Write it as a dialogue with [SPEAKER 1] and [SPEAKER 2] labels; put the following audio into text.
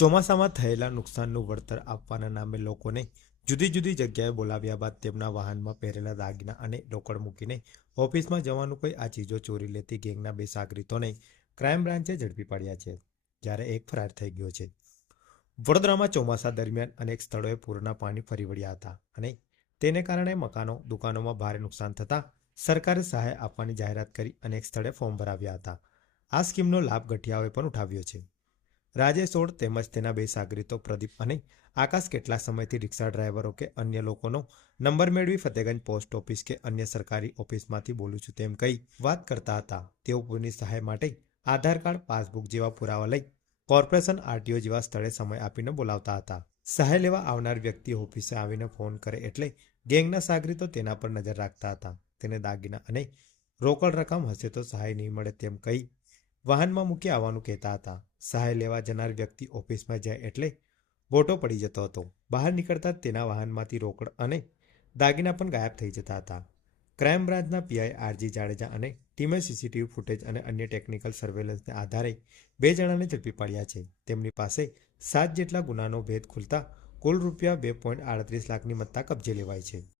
[SPEAKER 1] ચોમાસામાં થયેલા નુકસાનનું વળતર આપવાના નામે લોકોને જુદી જુદી જગ્યાએ બોલાવ્યા બાદ તેમના વાહનમાં પહેરેલા દાગીના અને રોકડ મૂકીને ઓફિસમાં જવાનું કોઈ આ ચીજો ચોરી લેતી ગેંગના બે સાગરીતોને ક્રાઇમ બ્રાન્ચે ઝડપી પાડ્યા છે, જ્યારે એક ફરાર થઈ ગયો છે. વડોદરામાં ચોમાસા દરમિયાન અનેક સ્થળોએ પૂરના પાણી ફરી વળ્યા હતા અને તેને કારણે મકાનો, દુકાનોમાં ભારે નુકસાન થતાં સરકારે સહાય આપવાની જાહેરાત કરી અનેક સ્થળે ફોર્મ ભરાવ્યા હતા. આ સ્કીમનો લાભ ગઠિયાઓએ પણ ઉઠાવ્યો છે. રાજેશ સોળ તેમજ તેના બે સાગરીતો પ્રદીપ અને આકાશ કેટલા સમયથી રિક્ષા ડ્રાઈવરો કે અન્ય લોકોનો નંબર મેળવી ફતેગંજ પોસ્ટ ઓફિસ કે અન્ય સરકારી ઓફિસમાંથી બોલું છું તેમ કહી વાત કરતા હતા. તેઓ પૂરની સહાય માટે આધાર કાર્ડ, પાસબુક જેવા પુરાવા લઈ કોર્પોરેશન આરટીઓ જેવા સ્થળે સમય આપીને બોલાવતા હતા. સહાય લેવા આવનાર વ્યક્તિ ઓફિસે આવીને ફોન કરે એટલે ગેંગના સાગરીતો તેના પર નજર રાખતા હતા. તેને દાગીના અને રોકડ રકમ હશે તો સહાય નહીં મળે તેમ કહી વાહનમાં મૂકી આવવાનું કહેતા હતા. સહાય લેવા જનાર વ્યક્તિ ઓફિસમાં જાય એટલે બોટો પડી જતો હતો. બહાર નીકળતા તેના વાહનમાંથી રોકડ અને દાગીના પણ ગાયબ થઈ જતા હતા. ક્રાઇમ બ્રાન્ચના પીઆઈ આરજી જાડેજા અને ટીમે સીસીટીવી ફૂટેજ અને અન્ય ટેકનિકલ સર્વેલન્સને આધારે બે જણાને ઝડપી પાડ્યા છે. તેમની પાસે સાત જેટલા ગુનાનો ભેદ ખુલતા કુલ રૂપિયા બે પોઈન્ટ આડત્રીસ લાખની મત્તા કબજે લેવાય છે.